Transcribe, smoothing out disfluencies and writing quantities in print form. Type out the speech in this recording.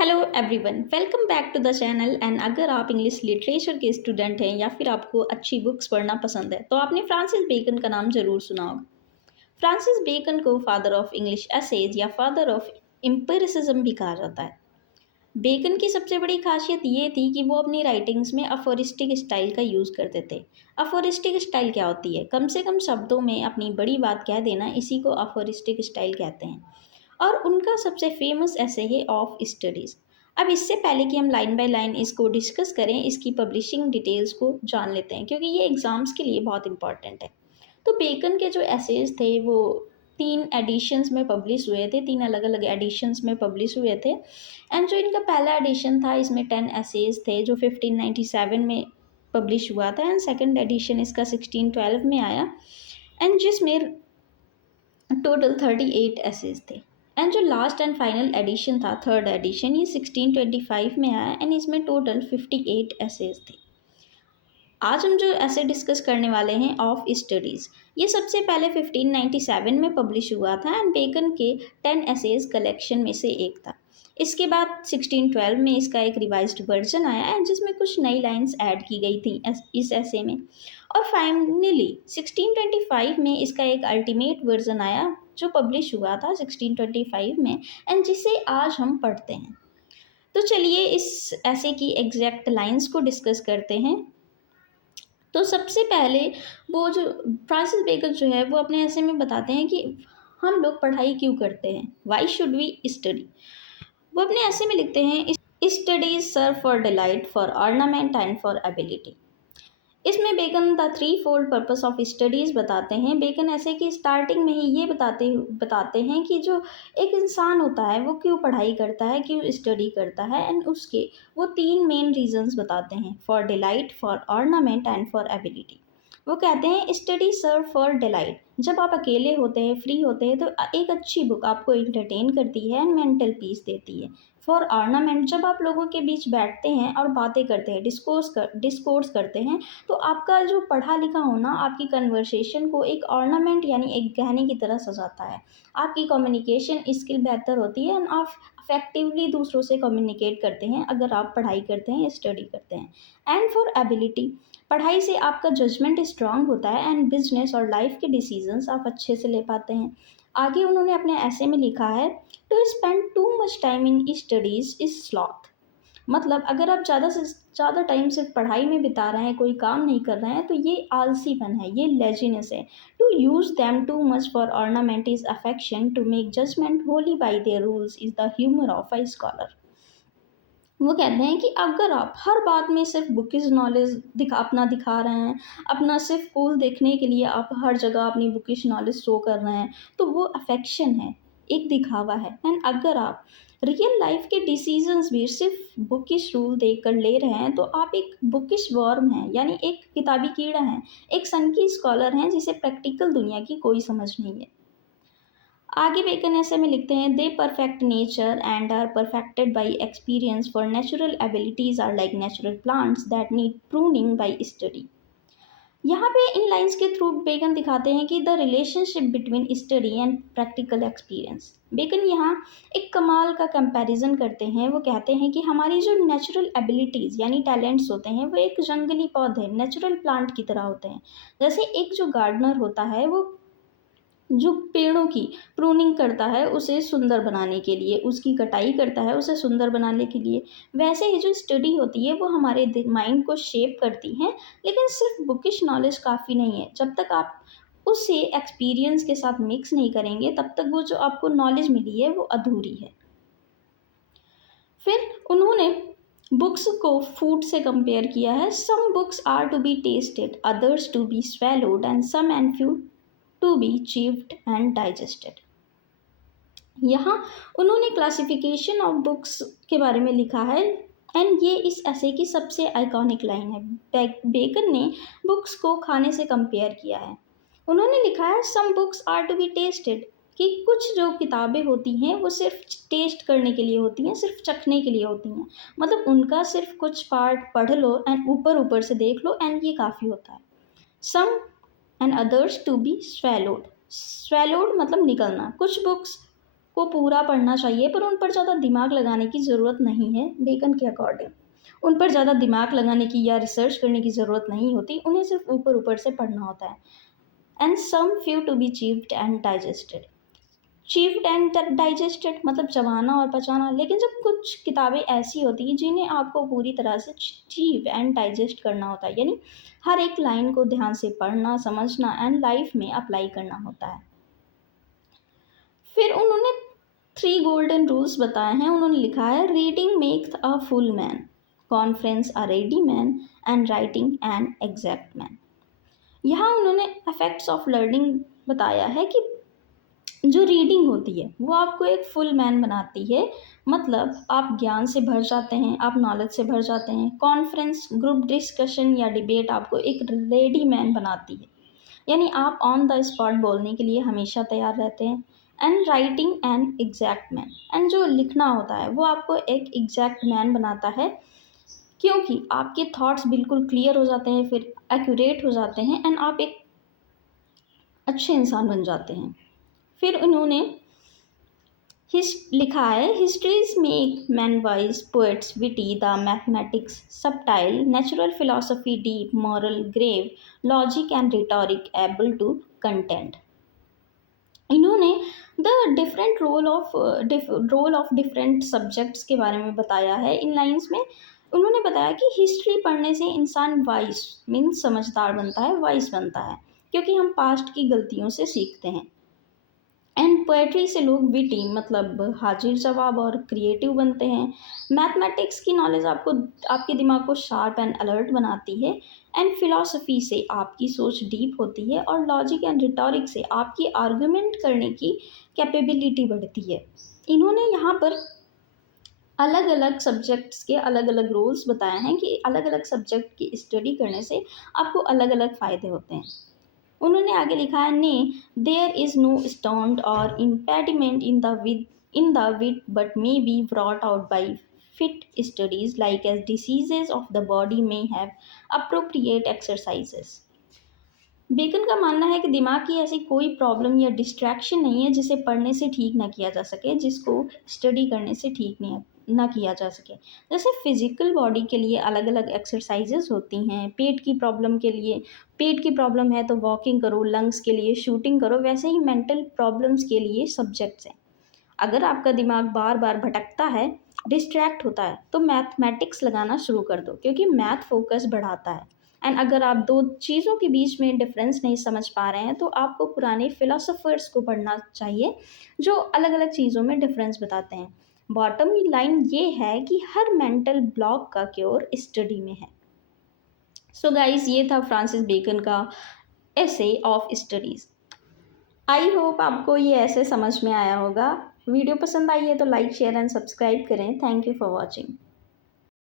Hello everyone, welcome back to the channel. And अगर आप English literature के student हैं या फिर आपको अच्छी बुक्स पढ़ना पसंद है तो आपने फ्रांसिस बेकन का नाम ज़रूर सुना होगा। फ्रांसिस बेकन को फादर ऑफ इंग्लिश एसेज या फादर ऑफ एम्पिरिसिज्म भी कहा जाता है। बेकन की सबसे बड़ी खासियत ये थी कि वो अपनी राइटिंग्स में अफोरिस्टिक स्टाइल का यूज़ करते थे। अफोरिस्टिक स्टाइल क्या होती है? कम से कम शब्दों में अपनी बड़ी बात कह देना, इसी को अफोरिस्टिक स्टाइल कहते हैं। और उनका सबसे फेमस ऐसे है ऑफ स्टडीज़। अब इससे पहले कि हम लाइन बाय लाइन इसको डिस्कस करें, इसकी पब्लिशिंग डिटेल्स को जान लेते हैं क्योंकि ये एग्ज़ाम्स के लिए बहुत इंपॉर्टेंट है। तो बेकन के जो एसेज थे वो 3 एडिशंस में पब्लिश हुए थे, 3 अलग-अलग एडिशंस में पब्लिश हुए थे। एंड जो इनका पहला एडिशन था इसमें 10 एसेज थे जो 1597 में पब्लिश हुआ था। एंड सेकंड एडिशन इसका 1612 में आया एंड जिसमें टोटल 38 एसेज थे। एंड जो लास्ट एंड फाइनल एडिशन था, थर्ड एडिशन, ये 1625 में आया एंड इसमें टोटल 58 एसेज थे। आज हम जो ऐसे डिस्कस करने वाले हैं ऑफ स्टडीज़, ये सबसे पहले 1597 में पब्लिश हुआ था एंड बेकन के 10 एसेज कलेक्शन में से एक था। इसके बाद 1612 में इसका एक रिवाइज्ड वर्जन आया एंड जिसमें कुछ नई लाइंस ऐड की गई थी इस ऐसे में। और फाइनली 1625 में इसका एक अल्टीमेट वर्जन आया जो पब्लिश हुआ था 1625 में एंड जिसे आज हम पढ़ते हैं। तो चलिए इस ऐसे की एग्जैक्ट लाइंस को डिस्कस करते हैं। तो सबसे पहले वो जो फ्रांसिस बेकन जो है वो अपने ऐसे में बताते हैं कि हम लोग पढ़ाई क्यों करते हैं, वाई शुड वी स्टडी। वो अपने ऐसे में लिखते हैं, studies serve for delight, for ornament and for ability. इसमें Bacon the three fold purpose of studies बताते हैं। बेकन ऐसे कि स्टार्टिंग में ही ये बताते हैं कि जो एक इंसान होता है वो क्यों पढ़ाई करता है, क्यों स्टडी करता है। एंड उसके वो 3 मेन रीजंस बताते हैं, for delight, for ornament and for ability. वो कहते हैं स्टडी सर्व फॉर डिलाइट। जब आप अकेले होते हैं, फ्री होते हैं, तो एक अच्छी बुक आपको इंटरटेन करती है एंड मेंटल पीस देती है। फॉर ऑर्नामेंट, जब आप लोगों के बीच बैठते हैं और बातें करते हैं, डिस्कोर्स करते हैं, तो आपका जो पढ़ा लिखा होना आपकी कन्वर्सेशन को एक ऑर्नामेंट यानी एक गहने की तरह सजाता है। आपकी कम्युनिकेशन स्किल बेहतर होती है एंड आप इफेक्टिवली दूसरों से कम्युनिकेट करते हैं अगर आप पढ़ाई करते हैं, स्टडी करते हैं। एंड फॉर एबिलिटी, पढ़ाई से आपका जजमेंट स्ट्रांग होता है एंड बिजनेस और लाइफ के डिसीजंस आप अच्छे से ले पाते हैं। आगे उन्होंने अपने ऐसे में लिखा है, to spend too much time in studies is sloth. मतलब अगर आप ज़्यादा से ज़्यादा टाइम सिर्फ पढ़ाई में बिता रहे हैं, कोई काम नहीं कर रहे हैं, तो ये आलसीपन है, ये लेजीनेस है। To use them too much for ornament is affectation, to make judgement wholly by their rules is the humour of a scholar. वो कहते हैं कि अगर आप हर बात में सिर्फ बुकिश नॉलेज दिखा रहे हैं, अपना सिर्फ कूल देखने के लिए आप हर जगह अपनी बुकिश नॉलेज शो कर रहे हैं, तो वो अफेक्शन है, एक दिखावा है। एंड अगर आप रियल लाइफ के डिसीजंस भी सिर्फ बुकिश रूल देख कर ले रहे हैं, तो आप एक बुकिश वर्म हैं, यानी एक किताबी कीड़ा हैं, एक सन की स्कॉलर हैं जिसे प्रैक्टिकल दुनिया की कोई समझ नहीं है। आगे बेकन ऐसे में लिखते हैं, they perfect nature and are perfected by experience, for natural abilities are like natural plants that need pruning by study. यहाँ पे इन लाइंस के थ्रू बेकन दिखाते हैं कि the relationship between study and practical experience. Bacon यहाँ एक कमाल का कंपैरिजन करते हैं। वो कहते हैं कि हमारी जो नेचुरल एबिलिटीज़ यानी टैलेंट्स होते हैं वो एक जंगली पौधे नेचुरल प्लांट की तरह होते हैं। जैसे एक जो गार्डनर होता है वो जो पेड़ों की प्रूनिंग करता है उसे सुंदर बनाने के लिए, उसकी कटाई करता है उसे सुंदर बनाने के लिए, वैसे ही जो स्टडी होती है वो हमारे माइंड को शेप करती है। लेकिन सिर्फ बुकिश नॉलेज काफ़ी नहीं है, जब तक आप उसे एक्सपीरियंस के साथ मिक्स नहीं करेंगे तब तक वो जो आपको नॉलेज मिली है वो अधूरी है। फिर उन्होंने बुक्स को फूड से कंपेयर किया है। Some books are to be tasted, others to be swallowed and some and few to be chewed and digested. यहाँ उन्होंने क्लासिफिकेशन ऑफ बुक्स के बारे में लिखा है एंड ये इस ऐसे की सबसे आइकॉनिक लाइन है। बेकन ने बुक्स को खाने से कंपेयर किया है। उन्होंने लिखा है, some books are to be tasted, कि कुछ जो किताबें होती हैं वो सिर्फ टेस्ट करने के लिए होती हैं, सिर्फ चखने के लिए होती हैं। मतलब उनका सिर्फ कुछ पार्ट पढ़ लो एंड ऊपर ऊपर से देख लो एंड ये काफ़ी होता है। Some and others to be swallowed। swallowed मतलब निकलना। कुछ बुक्स को पूरा पढ़ना चाहिए, पर उन पर ज़्यादा दिमाग लगाने की ज़रूरत नहीं है बेकन के अकॉर्डिंग। उन पर ज़्यादा दिमाग लगाने की या रिसर्च करने की ज़रूरत नहीं होती, उन्हें सिर्फ ऊपर-ऊपर से पढ़ना होता है। And some few to be chewed and digested. Chewed and digested मतलब चबाना और पचाना, लेकिन जब कुछ किताबें ऐसी होती हैं जिन्हें आपको पूरी तरह से चीव एंड डाइजेस्ट करना होता है, यानी हर एक लाइन को ध्यान से पढ़ना, समझना एंड लाइफ में अप्लाई करना होता है। फिर उन्होंने 3 गोल्डन रूल्स बताए हैं। उन्होंने लिखा है reading makes a full man, conference a ready man and writing an exact man. यहाँ उन्होंने इफेक्ट्स ऑफ लर्निंग बताया है कि जो रीडिंग होती है वो आपको एक फुल मैन बनाती है, मतलब आप ज्ञान से भर जाते हैं, आप नॉलेज से भर जाते हैं। कॉन्फ्रेंस, ग्रुप डिस्कशन या डिबेट आपको एक रेडी मैन बनाती है, यानी आप ऑन द स्पॉट बोलने के लिए हमेशा तैयार रहते हैं। And writing and exact man, and जो लिखना होता है वो आपको एक एग्जैक्ट मैन बनाता है, क्योंकि आपके थॉट्स बिल्कुल क्लियर हो जाते हैं, फिर एक्यूरेट हो जाते हैं एंड आप एक अच्छे इंसान बन जाते हैं। फिर उन्होंने लिखा है histories make man wise, poets witty, the mathematics subtle, natural philosophy deep, moral grave, logic and rhetoric able to content. इन्होंने the different role of different subjects के बारे में बताया है इन लाइंस में। उन्होंने बताया कि हिस्ट्री पढ़ने से इंसान वाइज मीन्स समझदार बनता है, वाइज बनता है, क्योंकि हम पास्ट की गलतियों से सीखते हैं। एंड पोएट्री से लोग विटी मतलब हाजिर जवाब और क्रिएटिव बनते हैं। मैथमेटिक्स की नॉलेज आपको आपके दिमाग को शार्प एंड अलर्ट बनाती है। एंड फिलॉसफी से आपकी सोच डीप होती है, और लॉजिक एंड रिटोरिक से आपकी आर्गुमेंट करने की कैपेबिलिटी बढ़ती है। इन्होंने यहाँ पर अलग अलग सब्जेक्ट्स के अलग अलग रोल्स बताए हैं कि अलग अलग सब्जेक्ट की स्टडी करने से आपको अलग अलग फ़ायदे होते हैं। उन्होंने आगे लिखा है nay there is no stone or impediment in the wit but may be brought out by fit studies like as diseases of the body may have appropriate exercises. Bacon का मानना है कि दिमाग की ऐसी कोई प्रॉब्लम या डिस्ट्रैक्शन नहीं है जिसे पढ़ने से ठीक ना किया जा सके, जिसको स्टडी करने से ठीक नहीं ना किया जा सके। जैसे फिजिकल बॉडी के लिए अलग अलग एक्सरसाइजेज होती हैं, पेट की प्रॉब्लम है तो वॉकिंग करो, लंग्स के लिए शूटिंग करो, वैसे ही मेंटल प्रॉब्लम्स के लिए सब्जेक्ट्स हैं। अगर आपका दिमाग बार बार भटकता है, डिस्ट्रैक्ट होता है, तो मैथमेटिक्स लगाना शुरू कर दो, क्योंकि मैथ फोकस बढ़ाता है। एंड अगर आप दो चीज़ों के बीच में डिफरेंस नहीं समझ पा रहे हैं, तो आपको पुराने फिलोसोफर्स को पढ़ना चाहिए जो अलग अलग चीज़ों में डिफरेंस बताते हैं। बॉटम लाइन ये है कि हर मेंटल ब्लॉक का क्योर स्टडी में है। सो गाइस, ये था फ्रांसिस बेकन का essay of studies. I hope आपको ये ऐसे समझ में आया होगा। वीडियो पसंद आई है तो लाइक शेयर एंड सब्सक्राइब करें। Thank you for watching.